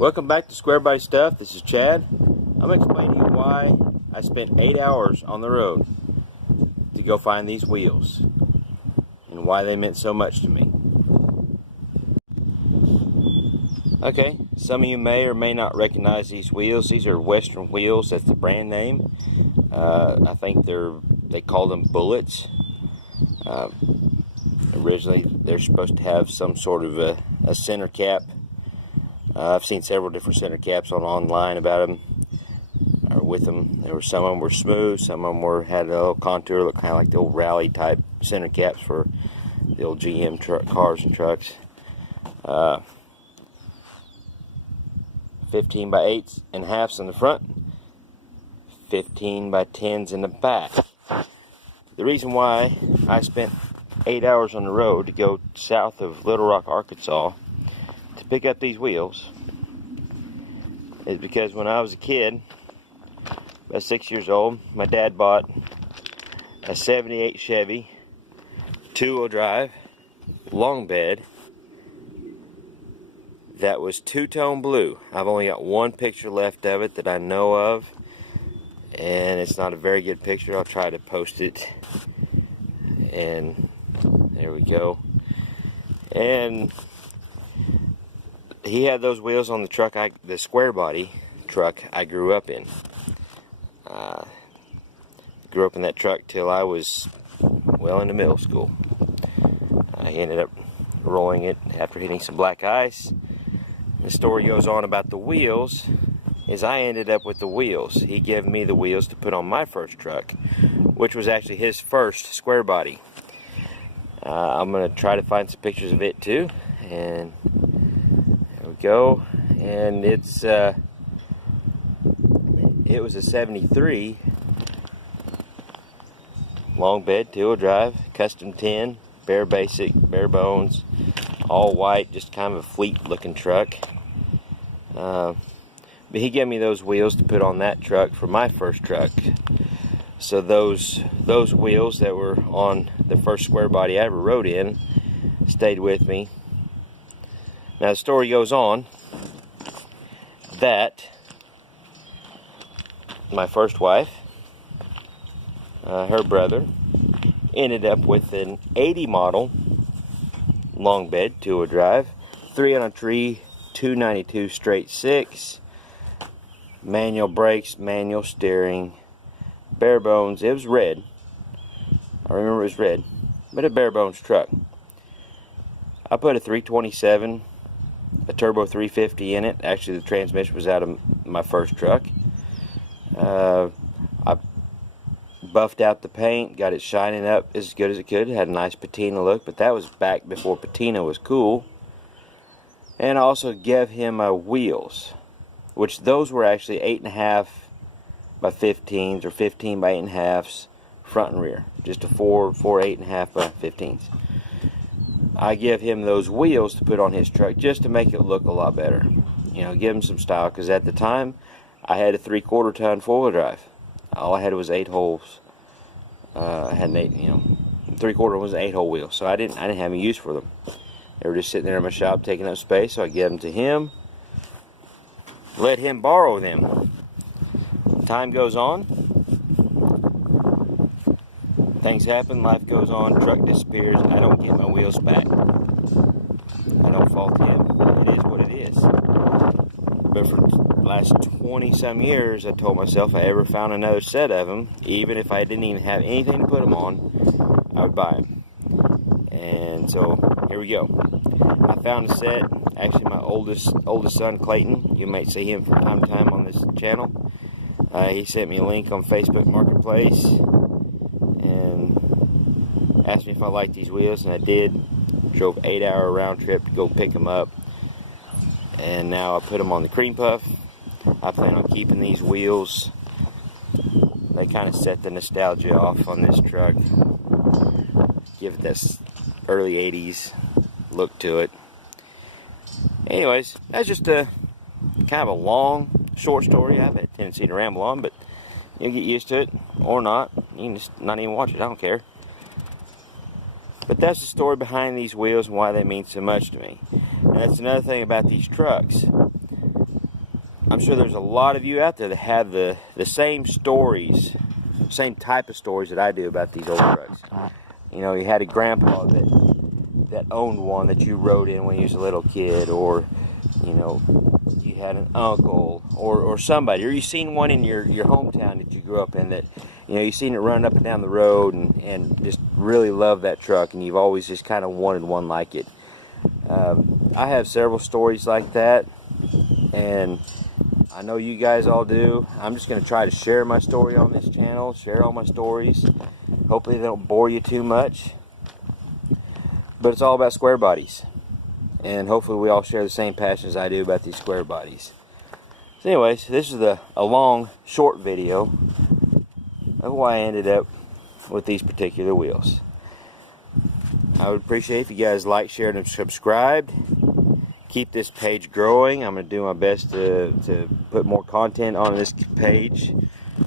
Welcome back to Squarebody Stuff. This is Chad. I'm going to explain to you why I spent 8 hours on the road to go find these wheels and why they meant so much to me. Okay, some of you may or may not recognize these wheels. These are Western wheels. That's the brand name. I think they call them bullets. Originally, they're supposed to have some sort of a center cap. I've seen several different center caps online about them, or with them. Some of them were smooth, some of them had a little contour, look kind of like the old rally type center caps for the old GM cars and trucks. 15 by 8s and halves in the front, 15 by 10s in the back. The reason why I spent 8 hours on the road to go south of Little Rock, Arkansas to pick up these wheels is because when I was a kid, about 6 years old, my dad bought a 78 Chevy 2-wheel drive long bed that was two-tone blue. I've only got one picture left of it that I know of, and it's not a very good picture. I'll try to post it, and there we go. And he had those wheels on the truck, the Squarebody truck I grew up in. Grew up in that truck till I was well into middle school. I ended up rolling it after hitting some black ice. The story goes on about the wheels is I ended up with the wheels. He gave me the wheels to put on my first truck, which was actually his first Squarebody. I'm going to try to find some pictures of it too, and there we go. And it was a 73 long bed 2-wheel drive, custom 10, bare basic, bare bones, all white, just kind of a fleet looking truck. But he gave me those wheels to put on that truck for my first truck. So those wheels that were on the first Squarebody I ever rode in stayed with me. Now the story goes on that my first wife, her brother, ended up with an 80 model long bed 2-wheel drive, 3 292 straight 6, manual brakes, manual steering, bare bones. It was red. I remember it was red, but a bare bones truck. I put a 327, a turbo 350 in it. Actually, the transmission was out of my first truck. I buffed out the paint, got it shining up as good as it could. It had a nice patina look, but that was back before patina was cool. And I also gave him wheels, which those were actually 8.5 by 15s or 15 by 8.5s, front and rear. Just a 4 8.5 by 15s. I give him those wheels to put on his truck just to make it look a lot better. You know, give him some style, because at the time I had a 3/4 ton 4-wheel drive. All I had was 8 holes. I had an 8, 3/4 was an 8-hole wheel, so I didn't have any use for them. They were just sitting there in my shop taking up space, so I gave them to him. Let him borrow them. Time goes on. Things happen, life goes on, truck disappears, I don't get my wheels back. I don't fault him. It is what it is. But for the last 20 some years, I told myself if I ever found another set of them, even if I didn't even have anything to put them on, I would buy them. And so here we go. I found a set. Actually, my oldest son Clayton, you might see him from time to time on this channel. He sent me a link on Facebook Marketplace and asked me if I liked these wheels, and I did. Drove 8-hour round trip to go pick them up, and now I put them on the cream puff. I plan on keeping these wheels. They kind of set the nostalgia off on this truck. Give it this early 80s look to it. Anyways, that's just a kind of a long, short story. I have a tendency to ramble on, but you'll get used to it, or not. You can just not even watch it, I don't care. But that's the story behind these wheels and why they mean so much to me. And that's another thing about these trucks. I'm sure there's a lot of you out there that have the same stories, same type of stories that I do about these old trucks. You know, you had a grandpa that owned one that you rode in when you was a little kid, or you know, you had an uncle or somebody, or you seen one in your hometown that you grew up in that, you know, you seen it running up and down the road and just really love that truck, and you've always just kind of wanted one like it. I have several stories like that, and I know you guys all do. I'm just going to try to share my story on this channel, share all my stories. Hopefully they don't bore you too much. But it's all about square bodies. And hopefully we all share the same passion as I do about these square bodies. So anyways, this is a long, short video of why I ended up with these particular wheels. I would appreciate if you guys like, shared, and subscribed. Keep this page growing. I'm going to do my best to put more content on this page,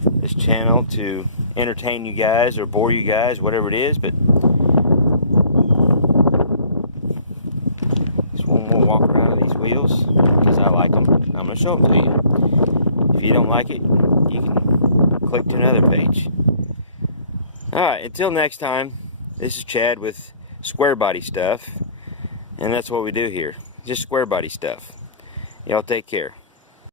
this channel, to entertain you guys or bore you guys, whatever it is. But just one more walk around of these wheels because I like them. I'm going to show them to you. If you don't like it, you can click to another page. Alright, until next time, this is Chad with Square Body Stuff, and that's what we do here. Just square body stuff. Y'all take care.